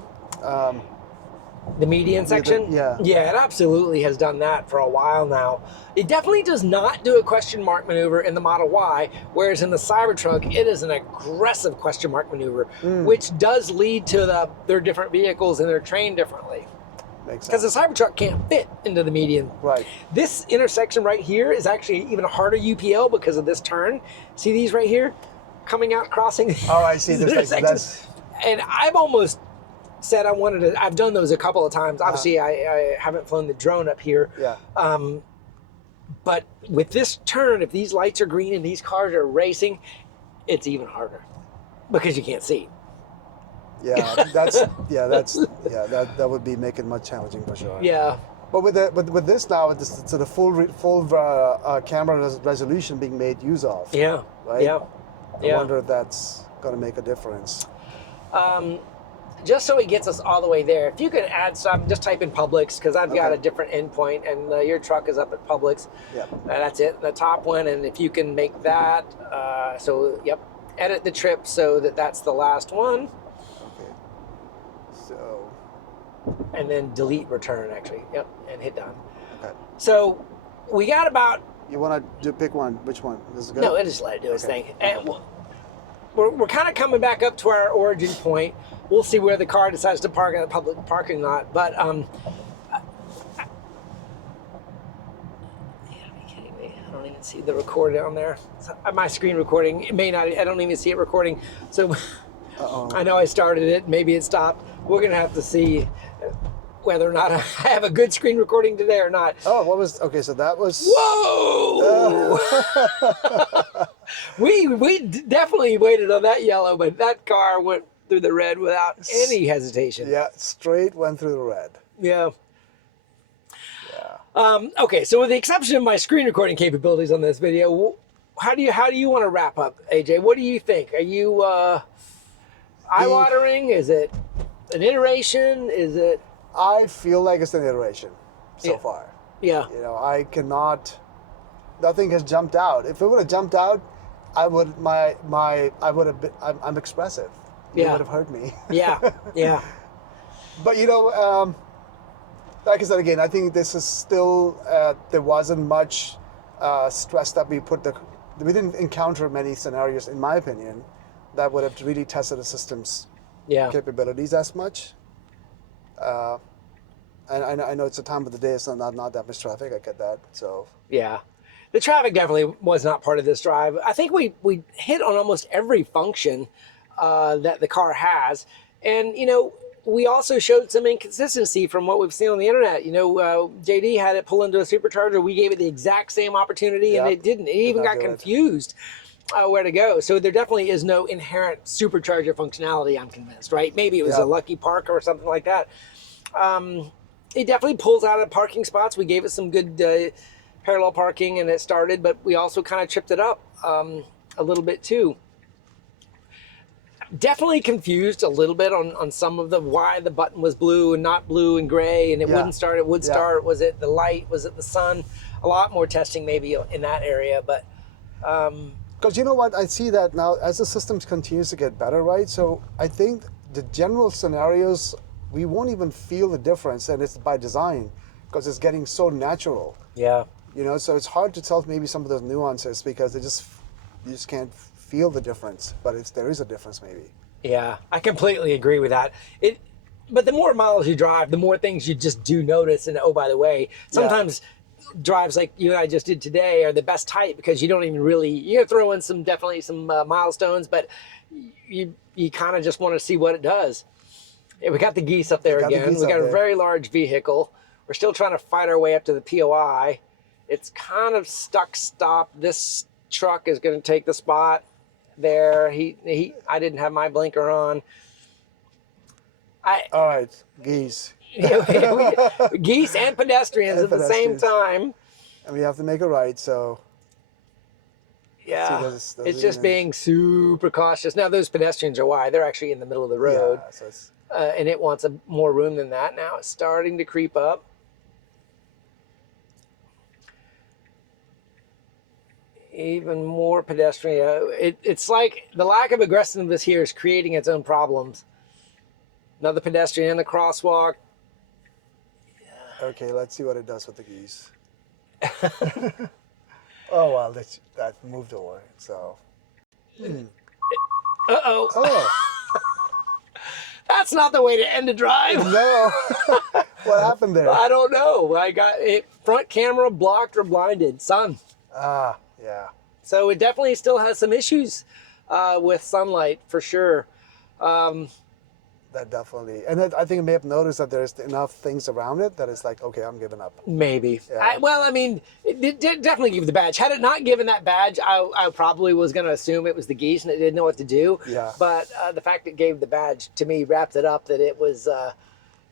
The median section? Yeah, it absolutely has done that for a while now. It definitely does not do a question mark maneuver in the Model Y, whereas in the Cybertruck, it is an aggressive question mark maneuver, which does lead to their different vehicles and they're trained differently. Makes sense. Because the Cybertruck can't fit into the median. Right. This intersection right here is actually even a harder UPL because of this turn. See these right here? Coming out, crossing. Oh, I see. And I've almost said I wanted to. I've done those a couple of times. Obviously, I haven't flown the drone up here. Yeah. But with this turn, if these lights are green and these cars are racing, it's even harder because you can't see. Yeah, that would be make it much challenging for sure. Yeah. But with this now, it's the full camera resolution being made use of. Yeah. Right. Yeah. I wonder if that's going to make a difference. Just so he gets us all the way there, if you could add some, just type in Publix, because I've got a different endpoint, and your truck is up at Publix. Yep. That's it, the top one, and if you can make that, edit the trip so that's the last one. Okay. So. And then delete return, actually. Yep, and hit done. Okay. So we got about... You want to pick one? Which one? This is good? No, just let it do its thing. And we're kind of coming back up to our origin point. We'll see where the car decides to park in the public parking lot. But don't even see the record down there. So, my screen recording, it may not, I don't even see it recording. So I know I started it, maybe it stopped. We're gonna have to see whether or not I have a good screen recording today or not. Oh, what was, okay, so that was... Whoa! We definitely waited on that yellow, but that car went through the red without any hesitation. Yeah, straight went through the red. Yeah. Okay, so with the exception of my screen recording capabilities on this video, how do you want to wrap up, AJ? What do you think? Are you eye-watering? Is it an iteration? Is it? I feel like it's an iteration so far. Yeah. You know, I cannot. Nothing has jumped out. If it would have jumped out, I would have been. I'm expressive. You would have heard me. Yeah. Yeah. But you know. Like I said again, I think this is still, there wasn't much stress that we we didn't encounter many scenarios, in my opinion, that would have really tested the system's capabilities as much. And I know it's a time of the day, it's not that much traffic, I get that, so. Yeah, the traffic definitely was not part of this drive. I think we hit on almost every function that the car has. And, you know, we also showed some inconsistency from what we've seen on the internet. You know, JD had it pull into a supercharger. We gave it the exact same opportunity, and it didn't. It even got confused where to go. So there definitely is no inherent supercharger functionality, I'm convinced, right? Maybe it was a lucky park or something like that. It definitely pulls out of parking spots. We gave it some good parallel parking, and it started, but we also kind of tripped it up a little bit too. Definitely confused a little bit on some of why the button was blue and not blue and gray, and it wouldn't start, it would start. Was it the light? Was it the sun? A lot more testing maybe in that area, but... Because you know what, I see that now as the system continues to get better, right? So I think the general scenarios, we won't even feel the difference, and it's by design, because it's getting so natural. Yeah. You know, so it's hard to tell maybe some of those nuances, because you just can't feel the difference, but there is a difference maybe. Yeah, I completely agree with that. But the more miles you drive, the more things you just do notice. And oh, by the way, sometimes drives like you and I just did today are the best type, because you don't even really, you're throwing definitely some milestones, but you kind of just want to see what it does. Yeah, we got the geese up there again. We got a very large vehicle. We're still trying to fight our way up to the POI. It's kind of stop. This truck is going to take the spot there. I didn't have my blinker on. All right, geese. Geese and pedestrians at the same time. And we have to make a right, so. Yeah, it's just being super cautious. Now those pedestrians are wide. They're actually in the middle of the road. Yeah, so and it wants more room than that. Now it's starting to creep up. Even more pedestrian. It's like the lack of aggressiveness here is creating its own problems. Another pedestrian in the crosswalk. Okay, let's see what it does with the geese. Oh, well, that moved over, so. Uh-oh. Oh. That's not the way to end a drive. No. What happened there? I don't know. I got it. Front camera blocked or blinded. Sun. Ah. Yeah. So it definitely still has some issues with sunlight, for sure. That definitely, and I think you may have noticed that there's enough things around it that it's like, okay, I'm giving up. Maybe. Yeah. I mean, it did definitely give the badge. Had it not given that badge, I probably was going to assume it was the geese and it didn't know what to do. Yeah. But the fact it gave the badge, to me, wrapped it up that it was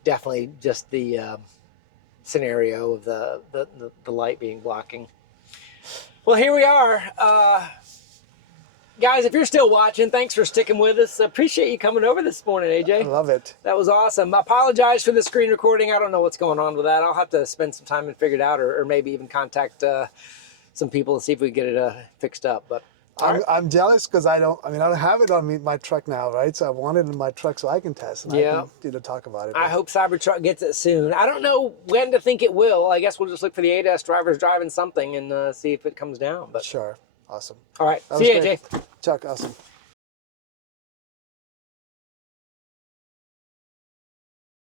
definitely just the scenario of the light being blocking. Well, here we are. Guys, if you're still watching, thanks for sticking with us. Appreciate you coming over this morning, AJ. I love it. That was awesome. I apologize for the screen recording. I don't know what's going on with that. I'll have to spend some time and figure it out, or maybe even contact some people and see if we can get it fixed up. But I'm jealous because I don't have it on my truck now, right? So I want it in my truck so I can test and I can talk about it. I hope Cybertruck gets it soon. I don't know when to think it will. I guess we'll just look for the ADAS drivers driving something and see if it comes down. But sure. Awesome. All right. See you, AJ. Chuck, awesome.